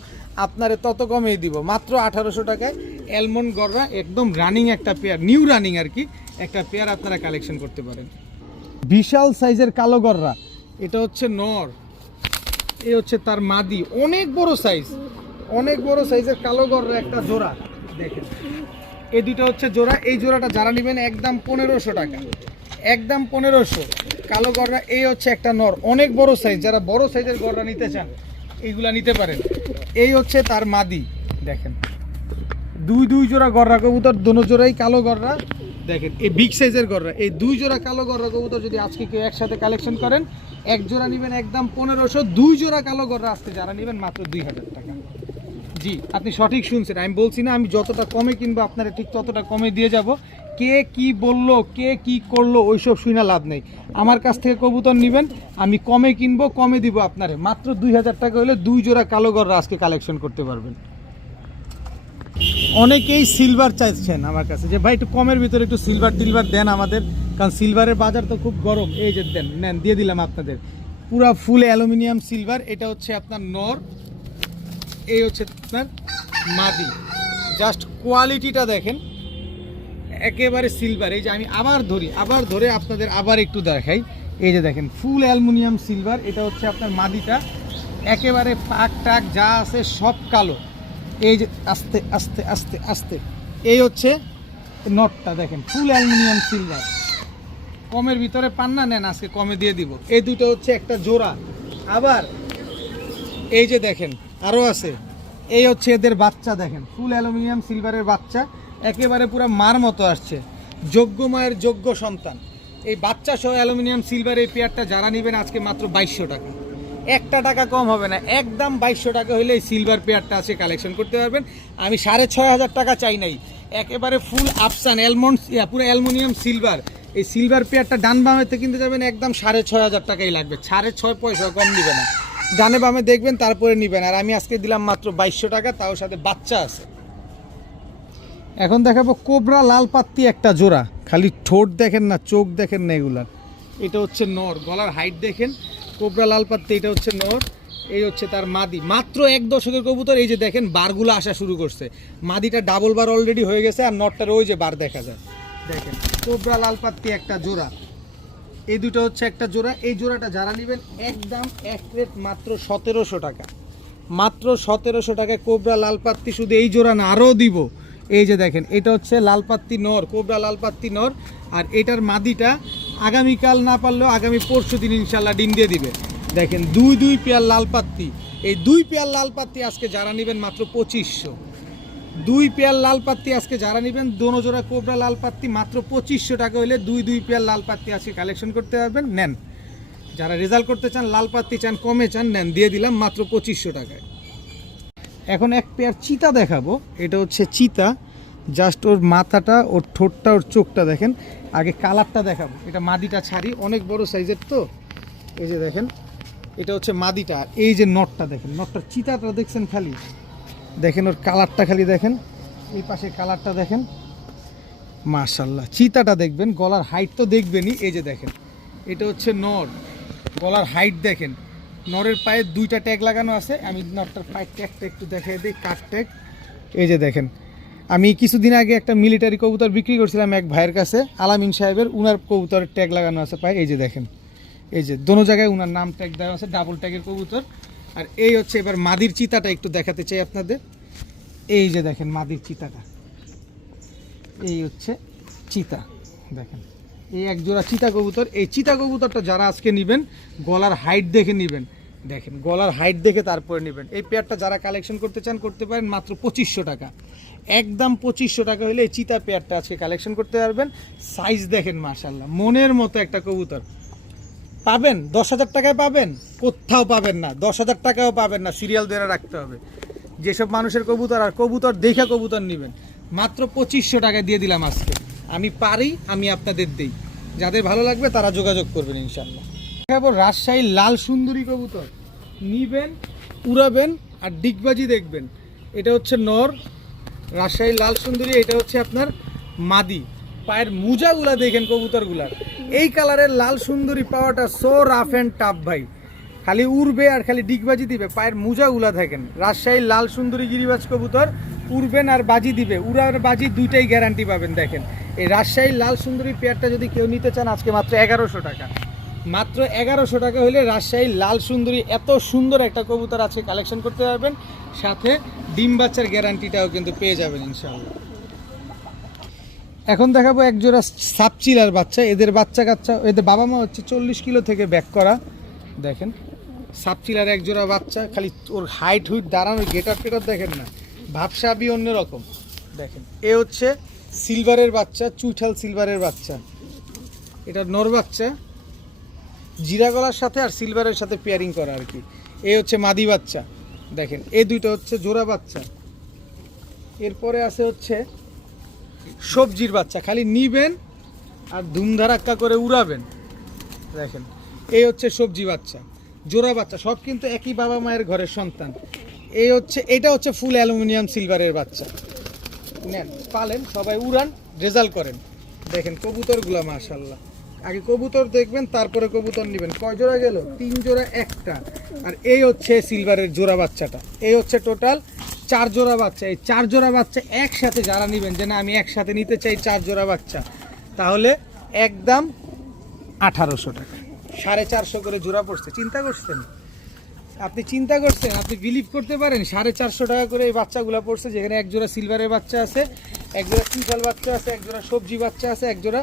আপনারে তত কমেই দিব। মাত্র 1800 টাকায় অ্যালমন্ড গররা, একদম রানিং একটা পেয়ার, নিউ রানিং আর কি, একটা পেয়ার আপনারা কালেকশন করতে পারেন। বিশাল সাইজের কালো গররা, এটা হচ্ছে নর, এই হচ্ছে তার মাদি, অনেক বড় সাইজ, অনেক বড় সাইজের কালো গররা একটা জোড়া। দেখেন এই দুটো হচ্ছে জোড়া। এই জোড়াটা যারা নেবেন একদম 1500 টাকা, একদম 1500। কালো গররা, এই হচ্ছে একটা নর, অনেক বড় সাইজ। যারা বড় সাইজের গররা নিতে চান এইগুলা নিতে পারেন। এই হচ্ছে তার মাদি, দেখেন দুই জোড়া গররা কবুতর, দোনো জোড়াই কালো গররা। দেখেন এই বিগ সাইজের গররা, এই 2 জোড়া কালো গররা কবুতর যদি আজকে কেউ একসাথে কালেকশন করেন, এক জোড়া নেবেন একদম 1500, 2 জোড়া কালো গররা আজকে যারা নেবেন মাত্র 2000 টাকা। জি আপনি সঠিক শুনছেন, আমি বলছি না আমি যতটা কমে কিনবো আপনারা ঠিক ততটা কমে দিয়ে যাব। কে কি বললো, কে কি করলো, ওইসব শুনে লাভ নেই। আমার কাছ থেকে কবুতর নেবেন, আমি কমে কিনবো, কমে দিব আপনারে। মাত্র 2000 টাকা হলে 2 জোড়া কালো গররা আজকে কালেকশন করতে পারবেন। অনেকেই সিলভার চাইছেন আমার কাছে, যে ভাই একটু কমের ভিতরে একটু সিলভার টিলভার দেন আমাদের, কারণ সিলভারের বাজার তো খুব গরম। এই যে দেন, নেন, দিয়ে দিলাম আপনাদের পুরা ফুল অ্যালুমিনিয়াম সিলভার। এটা হচ্ছে আপনার নর, এই হচ্ছে আপনার মাদি। জাস্ট কোয়ালিটিটা দেখেন, একেবারে সিলভার। এই যে আমি আবার ধরে আপনাদের আবার একটু দেখাই। এই যে দেখেন ফুল অ্যালুমিনিয়াম সিলভার। এটা হচ্ছে আপনার মাদিটা, একেবারে পাক টাক যা আছে সব কালো। এই যে আস্তে আস্তে আস্তে আস্তে, এই হচ্ছে নটটা, দেখেন ফুল অ্যালুমিনিয়াম সিলভার। কমের ভিতরে পান না, নেন আজকে কমে দিয়ে দিব। এই দুটো হচ্ছে একটা জোড়া। আবার এই যে দেখেন আরও আছে, এই হচ্ছে এদের বাচ্চা, দেখেন ফুল অ্যালুমিনিয়াম সিলভারের বাচ্চা, একেবারে পুরো মার মতো আসছে, যোগ্য মায়ের যোগ্য সন্তান। এই বাচ্চা সহ অ্যালুমিনিয়াম সিলভার এই পেয়ারটা যারা নেবেন আজকে মাত্র 2200 টাকা, একটা টাকা কম হবে না, একদম 2200 টাকা হলে এই সিলভার পেয়ারটা আছে কালেকশন করতে পারবেন। আমি 6500 টাকা চাই নাই, একেবারে ফুল আফসান অ্যালমন্ড, পুরো অ্যালুমিনিয়াম সিলভার। এই সিলভার পেয়ারটা ডান বামেতে কিনতে যাবেন একদম 6500 টাকাই লাগবে, 6.5 পয়সা কম দিবে না। ডানে বামে দেখবেন তারপরে নেবেন। আর আমি আজকে দিলাম মাত্র 2200 টাকা, তাও সাথে বাচ্চা আছে। এখন দেখাবো কোবরা লাল পাত্তি একটা জোড়া, খালি ঠোঁট দেখেন না, চোখ দেখেন না এগুলার। এটা হচ্ছে নর, গলার হাইট দেখেন, কোবরা লাল পাত্তি, এটা হচ্ছে নর, এই হচ্ছে তার মাদি। মাত্র 1 দশকের কবুতর। এই যে দেখেন বারগুলো আসা শুরু করছে, মাদিটা ডাবল বার অলরেডি হয়ে গেছে, আর নরটার ওই যে বার দেখা যায়। দেখেন কোবরা লাল পাত্তি একটা জোড়া, এই দুটো হচ্ছে একটা জোড়া। এই জোড়াটা যারা নেবেন একদম এক রেট মাত্র 1700 টাকা, মাত্র 1700 টাকায় কোবরা লাল পাত্তি। শুধু এই জোড়া না, আরও দিব। এই যে দেখেন এটা হচ্ছে লালপাত্তি নর, কোবরা লালপাত্তি নর। আর এটার মাদিটা আগামীকাল না পারলেও আগামী পরশু দিন ইনশাল্লাহ ডিম দিয়ে দিবে। দেখেন দুই পেয়ার লালপাত্তি, এই 2 পেয়ার লালপাত্তি আজকে যারা নেবেন মাত্র 2500। 2 পেয়ার লালপাত্তি আজকে যারা নেবেন, দোনো জোড়া কোবরা লালপাত্তি মাত্র 2500 টাকা হলে 2 পেয়ার লালপাত্তি আজকে কালেকশন করতে পারবেন। নেন, যারা রেজাল্ট করতে চান, লালপাত্তি চান, কমে চান, নেন, দিয়ে দিলাম মাত্র 2500 টাকায়। এখন এক পেয়ার চিতা দেখাবো। এটা হচ্ছে চিতা, জাস্ট ওর মাথাটা, ওর ঠোঁটটা, ওর চোখটা দেখেন। আগে কালারটা দেখাবো, এটা মাদিটা ছাড়ি, অনেক বড় সাইজের তো। এই যে দেখেন এটা হচ্ছে মাদিটা, এই যে নটটা দেখেন, নটটার চিতাটা দেখছেন, খালি দেখেন ওর কালারটা, খালি দেখেন এই পাশে কালারটা দেখেন, মাশাল্লাহ। চিতাটা দেখবেন, গলার হাইট তো দেখবেনই। এই যে দেখেন এটা হচ্ছে নর, গলার হাইট দেখেন, নরের পায়ে 2টা ট্যাগ লাগানো আছে। আমি নরটার পায়ের ট্যাগটা একটু দেখাই দিই, কাঠ ট্যাগ। এই যে দেখেন, আমি কিছুদিন আগে একটা মিলিটারি কবুতর বিক্রি করছিলাম এক ভাইয়ের কাছে, আলামিন সাহেবের, উনার কবুতরের ট্যাগ লাগানো আছে পায়ে। এই যে দেখেন, এই যে দোনো জায়গায় উনার নাম ট্যাগ দেওয়া আছে, ডাবল ট্যাগের কবুতর। আর এই হচ্ছে এবার মাদির চিতাটা একটু দেখাতে চাই আপনাদের। এই যে দেখেন মাদির চিতাটা, এই হচ্ছে চিতা, দেখেন এই এক জোড়া চিতা কবুতর। এই চিতা কবুতরটা যারা আজকে নেবেন গলার হাইট দেখে নেবেন, দেখেন গলার হাইট দেখে তারপরে নেবেন। এই পেয়ারটা যারা কালেকশন করতে চান করতে পারেন মাত্র 2500 টাকা, একদম 2500 টাকা হলে এই চিতা পেয়ারটা আজকে কালেকশন করতে পারবেন। সাইজ দেখেন মাশাআল্লাহ, মনের মতো একটা কবুতর পাবেন। 10,000 টাকায় পাবেন, কোথাও পাবেন না। 10,000 টাকাও পাবেন না, সিরিয়াল ধরে রাখতে হবে। যেসব মানুষের কবুতর আর কবুতর দেখা কবুতর নেবেন, মাত্র 2500 টাকায় দিয়ে দিলাম আজকে। আমি পারি, আমি আপনাদের দেই, যাদের ভালো লাগবে তারা যোগাযোগ করবেন ইনশাল্লাহ। দেখাবো রাজশাহী লাল সুন্দরী কবুতর, নিবেন উড়াবেন আর ডিগবাজি দেখবেন। এটা হচ্ছে নর রাজশাহী লাল সুন্দরী, এটা হচ্ছে আপনার মাদি। পায়ের মুজাগুলা দেখেন কবুতরগুলার, এই কালারের লাল সুন্দরী পাওয়াটা সো রাফ অ্যান্ড টাফ ভাই। খালি উড়বে আর খালি ডিগবাজি দিবে, পায়ের মুজাগুলা দেখেন। রাজশাহী লাল সুন্দরী গিরিবাজ কবুতর, উড়বেন আর বাজি দিবে, উড়ার বাজি দুইটাই গ্যারান্টি পাবেন। দেখেন এই রাজশাহী লাল সুন্দরী পেয়ারটা যদি কেউ নিতে চান আজকে মাত্র 1100 টাকা, মাত্র 1100 টাকা হলে রাজশাহী লাল সুন্দরী এত সুন্দর একটা কবুতর আজকে কালেকশন করতে পারবেন, সাথে ডিম বাচ্চার গ্যারান্টিটাও কিন্তু পেয়ে যাবেন ইনশাআল্লাহ। এখন দেখাবো এক জোড়া সাপচিলার বাচ্চা। এদের বাচ্চা কাচ্চা, এদের বাবা মা হচ্ছে 40 কিলো থেকে ব্যাক করা। দেখেন সাপচিলার এক জোড়া বাচ্চা, খালি ওর হাইট হুইট দাঁড়ানোর গেটার টেটার দেখেন না, ভাবসাবি অন্যরকম। দেখেন এ হচ্ছে সিলভারের বাচ্চা, চুইঠাল সিলভারের বাচ্চা। এটা নর বাচ্চা, জিরা গলার সাথে আর সিলভারের সাথে পেয়ারিং করা আর কি। এ হচ্ছে মাদি বাচ্চা, দেখেন এই দুইটা হচ্ছে জোড়া বাচ্চা। এরপরে আছে হচ্ছে সবজির বাচ্চা, খালি নিবেন আর ধুমধারাক্কা করে উড়াবেন। দেখেন এই হচ্ছে সবজি বাচ্চা, জোড়া বাচ্চা, সব কিন্তু একই বাবা মায়ের ঘরের সন্তান। এই হচ্ছে, এটা হচ্ছে ফুল অ্যালুমিনিয়াম সিলভারের বাচ্চা। নেন পালেন, সবাই উড়ান, রেজাল্ট করেন। দেখেন কবুতরগুলা মাশাআল্লাহ, আগে কবুতর দেখবেন তারপরে কবুতর নেবেন। কয় জোড়া গেল? 3 জোড়া, একটা। আর এই হচ্ছে সিলভারের জোড়া বাচ্চাটা। এই হচ্ছে টোটাল 4 জোড়া বাচ্চা। এই 4 জোড়া বাচ্চা একসাথে যারা নেবেন, যে না আমি একসাথে নিতে চাই 4 জোড়া বাচ্চা, তাহলে একদম 1800 টাকা, 450 করে জোড়া পড়ছে। চিন্তা করছেন আপনি, চিন্তা করছেন আপনি, বিলিভ করতে পারেন 450 টাকা করে এই বাচ্চাগুলো পড়ছে, যেখানে এক জোড়া সিলভারের বাচ্চা আছে, এক জোড়া চুইঠাল বাচ্চা আছে, এক জোড়া সবজি বাচ্চা আছে, এক জোড়া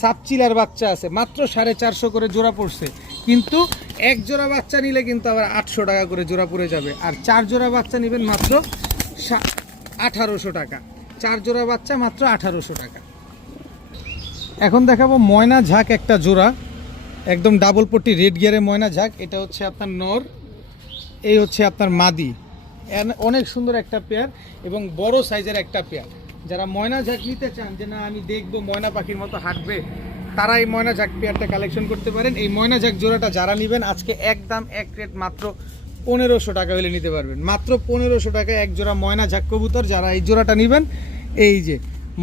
সাপচিলার বাচ্চা আছে। মাত্র 450 করে জোড়া পড়ছে। কিন্তু এক জোড়া বাচ্চা নিলে কিন্তু আবার 800 টাকা করে জোড়া পড়ে যাবে। আর 4 জোড়া বাচ্চা নেবেন মাত্র 1800 টাকা, 4 জোড়া বাচ্চা মাত্র 1800 টাকা। এখন দেখাবো ময়না ঝাঁক একটা জোড়া, একদম ডাবল পট্টি রেড গিয়ারে ময়না ঝাঁক। এটা হচ্ছে আপনার নর, এই হচ্ছে আপনার মাদি। অনেক সুন্দর একটা পেয়ার এবং বড় সাইজের একটা পেয়ার। যারা ময়না ঝাঁক নিতে চান, যে না আমি দেখবো ময়না পাখির মতো হাঁটবে, তারা এই ময়না ঝাঁক পেয়ারটা কালেকশন করতে পারেন। এই ময়না ঝাঁক জোড়াটা যারা নেবেন আজকে একদম এক রেট মাত্র 1500 টাকা হলে নিতে পারবেন। মাত্র 1500 টাকায় এক জোড়া ময়না ঝাঁক কবুতর। যারা এই জোড়াটা নেবেন, এই যে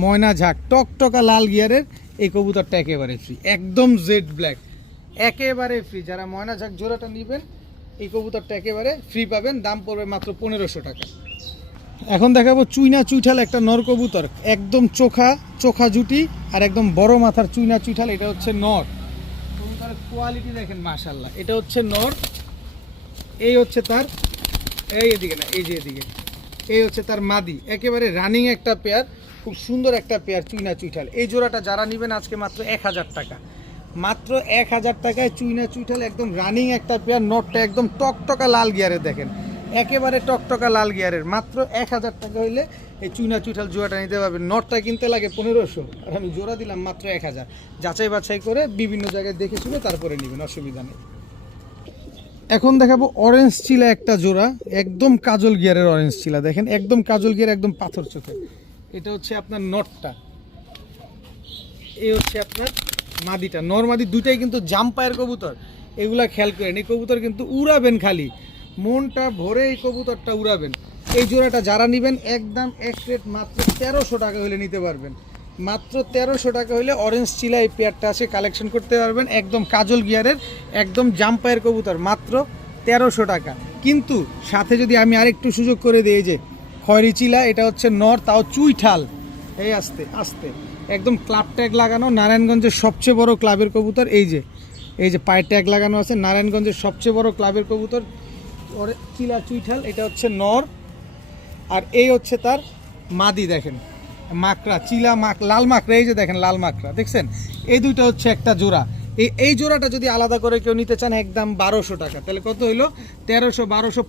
ময়না ঝাঁক টকটকা লাল গিয়ারের এই কবুতরটা একেবারে ফ্রি, একদম জেড ব্ল্যাক, একেবারে ফ্রি। যারা ময়না ঝাঁক জোড়াটা নেবেন এই কবুতরটা একেবারে ফ্রি পাবেন, দাম পড়বে মাত্র 1500 টাকা। এখন দেখাবো চুইনা চুইঠাল একটা নর কবুতর, একদম চোখা জুটি আর একদম বড় মাথার চুইনা চুইঠাল। এটা হচ্ছে নর, কবুতরের কোয়ালিটি দেখেন মাশাআল্লাহ। এটা হচ্ছে নর, এই হচ্ছে তার, এই এদিকে না, এই যে এদিকে, এই হচ্ছে তার মাদি। একেবারে রানিং একটা পেয়ার, খুব সুন্দর একটা পেয়ার চুইনা চুইঠাল। এই জোড়াটা যারা নেবেন আজকে মাত্র 1000 টাকা, মাত্র 1000 টাকায় চুইনা চুইঠাল একদম রানিং একটা পেয়ার। নটটা একদম টকটকা লাল গিয়ারে, দেখেন একেবারে টকটকা লাল গিয়ারের। মাত্র 1000 টাকা হইলে এই চুইনা চুইঠাল জোড়াটা নিতে পারবেন। নটটা কিনতে লাগে 1500, আর আমি জোড়া দিলাম মাত্র 1000। যাচাই বাছাই করে বিভিন্ন জায়গায় দেখে শুনে তারপরে নেবেন, অসুবিধা নেই। এখন দেখাবো অরেঞ্জ চিলা একটা জোড়া, একদম কাজল গিয়ারের অরেঞ্জ চিলা। দেখেন একদম কাজল গিয়ার, একদম পাথর চোখে। এটা হচ্ছে আপনার নটটা, এই হচ্ছে আপনার মাদিটা। নর মাদি দুইটাই কিন্তু জাম্পায়ের কবুতর, এগুলা খেয়াল করেন। এই কবুতর কিন্তু উড়াবেন, খালি মনটা ভরে এই কবুতরটা উড়াবেন। এই জোড়াটা যারা নেবেন একদম এক রেট মাত্র 1300 টাকা হলে নিতে পারবেন। মাত্র 1300 টাকা হলে অরেঞ্জ চিলা এই পেয়ারটা আছে কালেকশন করতে পারবেন। একদম কাজল গিয়ারের, একদম জাম্পায়ের কবুতর, মাত্র 1300 টাকা। কিন্তু সাথে যদি আমি আরেকটু সুযোগ করে দিই, এই যে খয়রি চিলা, এটা হচ্ছে নর, তাও চুইঠাল। এই আস্তে আস্তে একদম ক্লাব ট্যাগ লাগানো, নারায়ণগঞ্জের সবচেয়ে বড় ক্লাবের কবুতর। এই যে পায়ের ট্যাগ লাগানো আছে, নারায়ণগঞ্জের সবচেয়ে বড় ক্লাবের কবুতর চিলা চুইঠাল, এটা হচ্ছে নর। আর এই হচ্ছে তার মাদি, দেখেন মাকড়া, চিলা লাল মাকড়া, এই যে দেখেন লাল মাকড়া দেখছেন, এই দুইটা হচ্ছে একটা জোড়া। এই জোড়াটা যদি আলাদা করে কেউ নিতে চান একদম 1200 টাকা, তাহলে কত হইলো? 1300, 1200,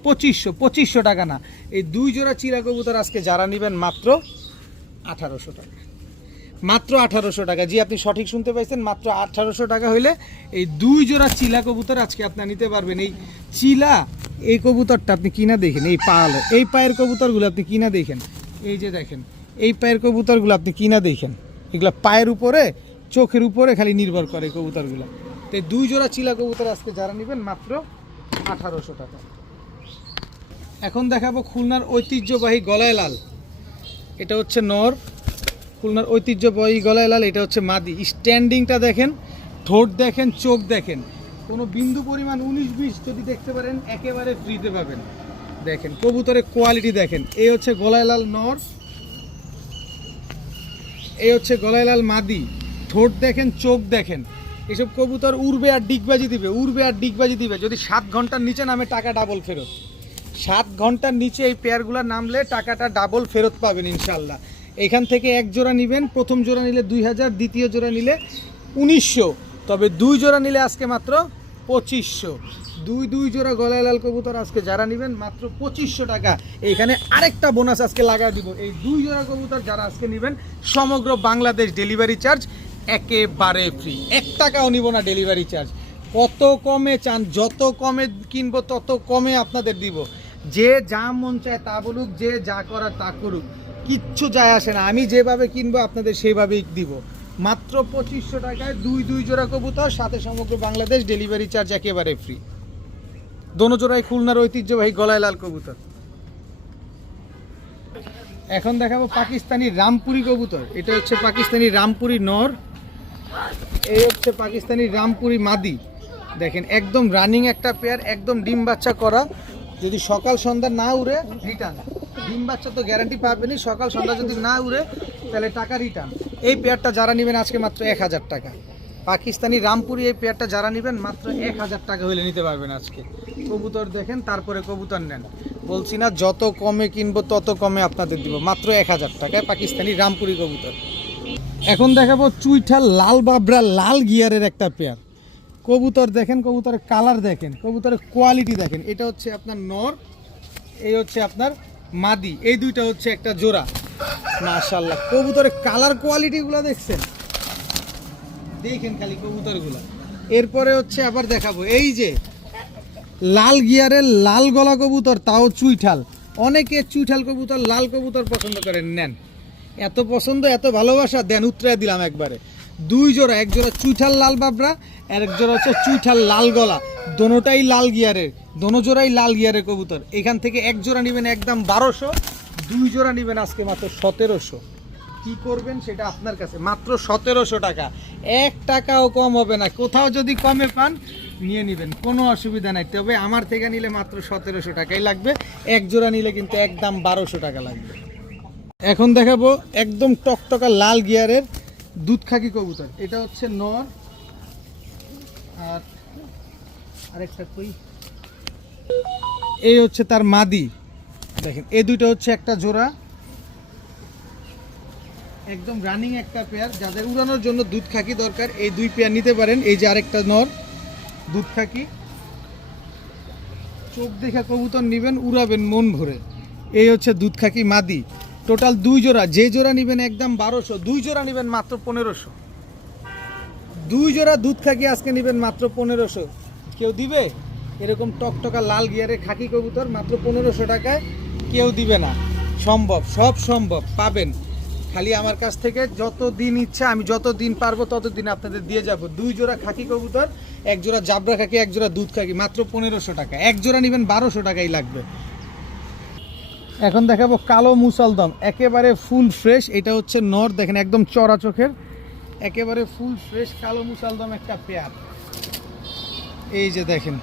2500 টাকা না। এই দুই জোড়া চিলা কবুতর আজকে যারা নেবেন মাত্র 1800 টাকা, মাত্র 1800 টাকা। জি, আপনি সঠিক শুনতে পাইছেন, মাত্র 1800 টাকা হইলে এই দুই জোড়া চিলা কবুতর আজকে আপনার নিতে পারবেন। এই চিলা, এই কবুতরটা আপনি কিনা দেখেন, এই পালে এই পায়ের কবুতরগুলো আপনি কিনা দেখেন, এই যে দেখেন এই পায়ের কবুতরগুলো আপনি কিনা দেখেন, এগুলো পায়ের উপরে চোখের উপরে খালি নির্ভর করে কবুতরগুলো। তো এই দুই জোড়া চিলা কবুতর আজকে যারা নেবেন মাত্র 1800 টাকা। এখন দেখাবো খুলনার ঐতিহ্যবাহী গলায় লাল, এটা হচ্ছে নর। খুলনার ঐতিহ্যবাহী গলায় লাল, এটা হচ্ছে মাদি। স্ট্যান্ডিংটা দেখেন, ঠোঁট দেখেন, চোখ দেখেন, কোনো বিন্দু পরিমাণ 19-20 যদি দেখতে পারেন একেবারে ফ্রিতে পাবেন। দেখেন কবুতরের কোয়ালিটি দেখেন, এই হচ্ছে গলায় লাল নর, এই হচ্ছে গলায় লাল মাদি। ঠোঁট দেখেন, চোখ দেখেন, এসব কবুতর উড়বে আর ডিগবাজি দিবে, উড়বে আর ডিগবাজি দিবে। যদি 7 ঘন্টার নিচে নামে টাকা ডাবল ফেরত। 7 ঘন্টার নিচে এই পেয়ারগুলো নামলে টাকাটা ডাবল ফেরত পাবেন ইনশাল্লাহ। এখান থেকে এক জোড়া নেবেন, প্রথম জোড়া নিলে 2000, দ্বিতীয় জোড়া নিলে 1900, তবে দুই জোড়া নিলে আজকে মাত্র 2500। দুই জোড়া গলায় লাল কবুতর আজকে যারা নেবেন মাত্র 2500 টাকা। এইখানে আরেকটা বোনাস আজকে লাগা দিব, এই দুই জোড়া কবুতর যারা আজকে নেবেন সমগ্র বাংলাদেশ ডেলিভারি চার্জ একেবারে ফ্রি, 1 টাকাও নিব না ডেলিভারি চার্জ। কত কমে চান, যত কমে কিনবো তত কমে আপনাদের দিব। যে যা মন চায় তা বলুক, যে যা করার তা করুক, কিচ্ছু যায় আসে না। আমি যেভাবে কিনবো আপনাদের সেইভাবেই দিব। মাত্র 2500 টাকায় দুই জোড়া কবুতর, সাথে সমগ্র বাংলাদেশ ডেলিভারি চার্জ একেবারে ফ্রি। দোনো জোড়াই খুলনার ঐতিহ্যবাহী গলায় লাল কবুতর। এখন দেখাবো পাকিস্তানি রামপুরি কবুতর, এটা হচ্ছে পাকিস্তানি রামপুরি নর, এই হচ্ছে পাকিস্তানি রামপুরি মাদি। দেখেন একদম রানিং একটা পেয়ার, একদম ডিম বাচ্চা করা। যদি সকাল সন্ধ্যা না উড়ে রিটার্ন, ডিম বাচ্চা তো গ্যারান্টি পাবেনই, সকাল সন্ধ্যা যদি না উড়ে তাহলে টাকা রিটার্ন। এই পেয়ারটা যারা নেবেন আজকে মাত্র 1000 টাকা। পাকিস্তানি রামপুরি এই পেয়ারটা যারা নেবেন মাত্র 1000 টাকা হইলে নিতে পারবেন আজকে। কবুতর দেখেন তারপরে কবুতর নেন, বলছি না যত কমে কিনবো তত কমে আপনাদের দিব, মাত্র 1000 টাকায় পাকিস্তানি রামপুরি কবুতর। এখন দেখাবো চুইঠাল লাল বাবরা লাল গিয়ারের একটা পেয়ার কবুতর। দেখেন কবুতরের কালার দেখেন, কবুতরের কোয়ালিটি দেখেন। এটা হচ্ছে আপনার নর, এই হচ্ছে আপনার মাদি, এই দুইটা হচ্ছে একটা জোড়া। মাশাআল্লাহ কবুতরের কালার কোয়ালিটিগুলো দেখছেন, দেখেন খালি কবুতরগুলো। এরপরে হচ্ছে আবার দেখাবো এই যে লাল গিয়ারের লাল গলা কবুতর, তাও চুইঠাল। অনেকে চুইঠাল কবুতর লাল কবুতর পছন্দ করেন, নেন। এত পছন্দ এত ভালোবাসা দেন, উতরায় দিলাম একবারে। দুই জোড়া, এক জোড়া চুইঠাল লাল বাবরা আর এক জোড়া হচ্ছে চুইঠাল লাল গলা, দোনোটাই লাল গিয়ারের, দোনো জোড়াই লাল গিয়ারের কবুতর। এখান থেকে এক জোড়া নেবেন একদম 1200, দুই জোড়া নেবেন আজকে মাত্র 1700। কি করবেন সেটা আপনার কাছে, মাত্র 1700 টাকা, 1 টাকাও কম হবে না। কোথাও যদি কমে পান নিয়ে নেবেন, কোনো অসুবিধা নাই, তবে আমার থেকে নিলে মাত্র 1700 টাকাই লাগবে। এক জোড়া নিলে কিন্তু একদম 1200 টাকা লাগবে। এখন দেখাবো একদম টকটকা লাল গিয়ারের দুধখাকি কবুতর, এটা হচ্ছে নর আর আরেকটা কই, এই হচ্ছে তার মাদি। দেখেন এই দুইটা হচ্ছে একটা জোড়া, একদম রানিং একটা পেয়ার। যাদের উড়ানোর জন্য দুধখাকি দরকার এই দুই পেয়ার নিতে পারেন। এই যে আরেকটা নর দুধখাকি, চোখ দেখা কবুতর নেবেন, উড়াবেন মন ভরে। এই হচ্ছে দুধখাকি মাদি। টোটাল দুই জোড়া, যে জোড়া নেবেন একদম 1200, দুই জোড়া নেবেন মাত্র 1500। দুই জোড়া দুধখাকি আজকে নেবেন মাত্র 1500। কেউ দিবে এরকম টকটকা লাল গিয়ারে খাকি কবুতর মাত্র 1500 টাকায়? কেউ দিবে না। সম্ভব, সব সম্ভব, পাবেন। খালি আমার কাছ থেকে যত দিন ইচ্ছা, আমি যত দিন পারবো তত দিন আপনাদের দিয়ে যাব। দুই জোড়া খাকি কবুতর, এক জোড়া জাবরা খাকি, এক জোড়া দুধ খাকি, মাত্র 1500 টাকা। এক জোড়া নেবেন 1200 টাকাই লাগবে। এখন দেখাবো কালো মুসালদম, একেবারে ফুল ফ্রেশ। এটা হচ্ছে নর, দেখেন একদম চড়া চোখের, একেবারে ফুল ফ্রেশ কালো মুসালদম একটা পেয়ার। এই যে দেখেন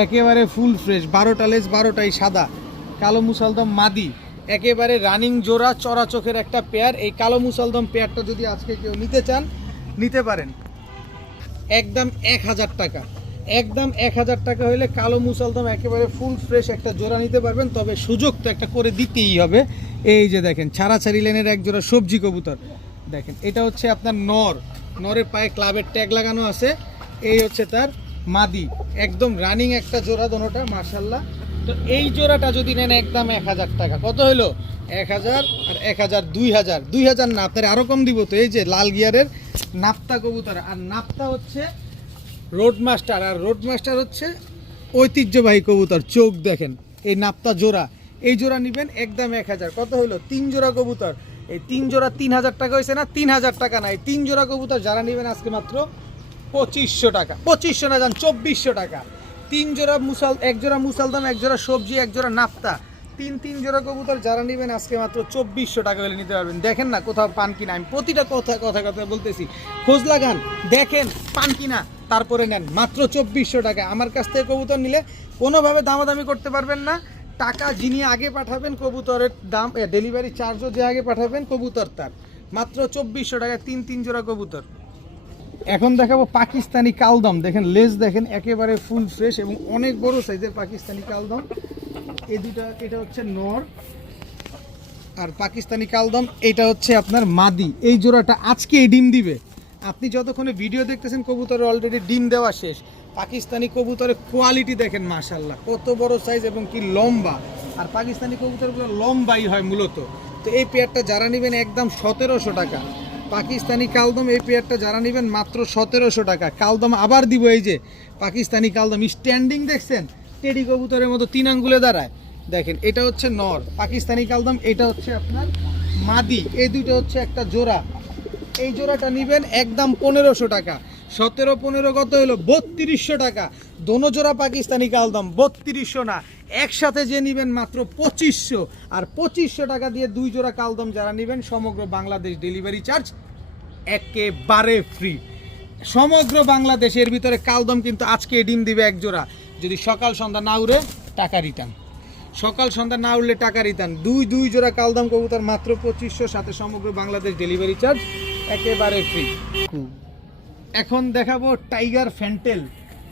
একেবারে ফুল ফ্রেশ, 12টা লেজ 12টাই সাদা, কালো মুসালদম মাদি, একেবারে রানিং জোড়া, চড়া চোখের একটা পেয়ার। এই কালো মুসালদম পেয়ারটা যদি আজকে কেউ নিতে চান নিতে পারেন, একদম 1000 টাকা, একদম 1000 টাকা হলে কালো মুসালদম একেবারে ফুল ফ্রেশ একটা জোড়া নিতে পারবেন। তবে সুযোগ তো একটা করে দিতেই হবে। এই যে দেখেন ছাড়াছাড়ি লেনের এক জোড়া সবজি কবুতর দেখেন, এটা হচ্ছে আপনার নরের পায়ে ক্লাবের ট্যাগ লাগানো আছে। এই হচ্ছে তার মাদি, একদম রানিং একটা জোড়া দোনোটা মাশাআল্লাহ। তো এই জোড়াটা যদি নেন একদম 1000 টাকা। কত হলো? 1000 আর 1000 2000, 2000 না আপনার আরও কম দিব। তো এই যে লাল গিয়ারের নাপ্তা কবুতর, আর নাপ্তা হচ্ছে রোডমাস্টার, আর রোডমাস্টার হচ্ছে ঐতিহ্যবাহী কবুতর। চোখ দেখেন, এই নাপ্তা জোড়া, এই জোড়া নেবেন একদম 1000। কত হলো? 3 জোড়া কবুতর, এই 3 জোড়া 3000 টাকা হয়েছে না? 3000 টাকা না, এই 3 জোড়া কবুতর যারা নেবেন আজকে মাত্র 2500 টাকা, 2500 না যান 2400 টাকা। 3 জোড়া এক জোড়া মুসালদম, এক জোড়া সবজি, এক জোড়া নাপ্তা, তিন জোড়া কবুতর যারা নেবেন আজকে মাত্র 2400 টাকা হলে নিতে পারবেন। দেখেন না কোথাও পান কিনা, আমি প্রতিটা কথা বলতেছি, খোঁজ লাগান, দেখেন পান কিনা, তারপরে নেন। মাত্র 2400 টাকা আমার কাছ থেকে কবুতর নিলে কোনোভাবে দামাদামি করতে পারবেন না। টাকা যিনি আগে পাঠাবেন কবুতরের দাম, ডেলিভারি চার্জও যে আগে পাঠাবেন কবুতর তার। মাত্র 2400 টাকা তিন জোড়া কবুতর। এখন দেখাবো পাকিস্তানি কালদম। দেখেন লেজ দেখেন একেবারে ফুল ফ্রেশ এবং অনেক বড় সাইজের পাকিস্তানি কালদম। এই দুটা, এটা হচ্ছে নর আর পাকিস্তানি কালদম, এটা হচ্ছে আপনার মাদি। এই জোড়াটা আজকে ডিম দিবে। আপনি যতক্ষণে ভিডিও দেখতেছেন কবুতরের অলরেডি ডিম দেওয়া শেষ। পাকিস্তানি কবুতরের কোয়ালিটি দেখেন মাশাআল্লাহ, কত বড় সাইজ এবং কি লম্বা। আর পাকিস্তানি কবুতরগুলো লম্বাই হয় মূলত। তো এই পেয়ারটা যারা নেবেন একদম 1700 টাকা। পাকিস্তানি কালদম এই পেয়ারটা যারা নেবেন মাত্র 1700 টাকা। কালদম আবার দিব, এই যে পাকিস্তানি কালদম স্ট্যান্ডিং দেখছেন, টেডি কবুতরের মতো 3 আঙ্গুলে দাঁড়ায়। দেখেন এটা হচ্ছে নর পাকিস্তানি কালদম, এটা হচ্ছে আপনার মাদি। এই দুটো হচ্ছে একটা জোড়া। এই জোড়াটা নেবেন একদম 1500 টাকা। 17 15 কত হলো? 3200 টাকা। দোনো জোড়া পাকিস্তানি কালদম, 3200 না, একসাথে যে নেবেন মাত্র 2500। আর 2500 টাকা দিয়ে 2 জোড়া কালদম যারা নেবেন সমগ্র বাংলাদেশ ডেলিভারি চার্জ একেবারে ফ্রি। সমগ্র বাংলাদেশের ভিতরে কালদম কিন্তু আজকে ডিম দিবে এক জোড়া। যদি সকাল সন্ধ্যা না উড়ে টাকা রিটার্ন, সকাল সন্ধ্যা না উঠলে টাকা রিটার্ন। দুই জোড়া কালদম কবুতর মাত্র 2500, সাথে সমগ্র বাংলাদেশ ডেলিভারি চার্জ একেবারে ফ্রি। এখন দেখাবো tiger fantail,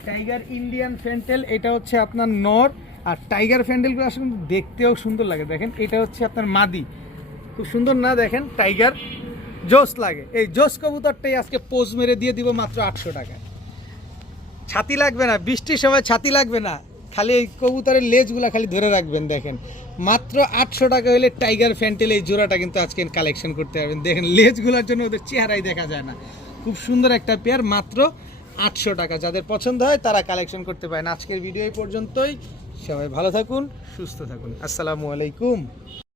tiger Indian fantail. এটা হচ্ছে আপনার নর, আর টাইগার ফ্যান্টেলগুলো আসলে দেখতেও সুন্দর লাগে। দেখেন এটা হচ্ছে আপনার মাদি, খুব সুন্দর না? দেখেন টাইগার জোস লাগে। এই জোস কবুতরটাই আজকে পোজ মেরে দিয়ে দিব মাত্র 800 টাকায়। ছাতি লাগবে না, বৃষ্টির সময় ছাতি লাগবে না, খালি এই কবুতরের লেজগুলা খালি ধরে রাখবেন। দেখেন মাত্র 800 টাকা হলে টাইগার ফ্যান্টেল এই জোড়াটা কিন্তু আজকে কালেকশন করতে পারবেন। দেখেন লেজগুলোর জন্য ওদের চেহারাই দেখা যায় না। খুব সুন্দর একটা পেয়ার, মাত্র 800 টাকা। যাদের পছন্দ হয় তারা কালেকশন করতে পারেন। আজকের ভিডিও এই পর্যন্তই। সবাই ভালো থাকুন, সুস্থ থাকুন। আসসালামু আলাইকুম।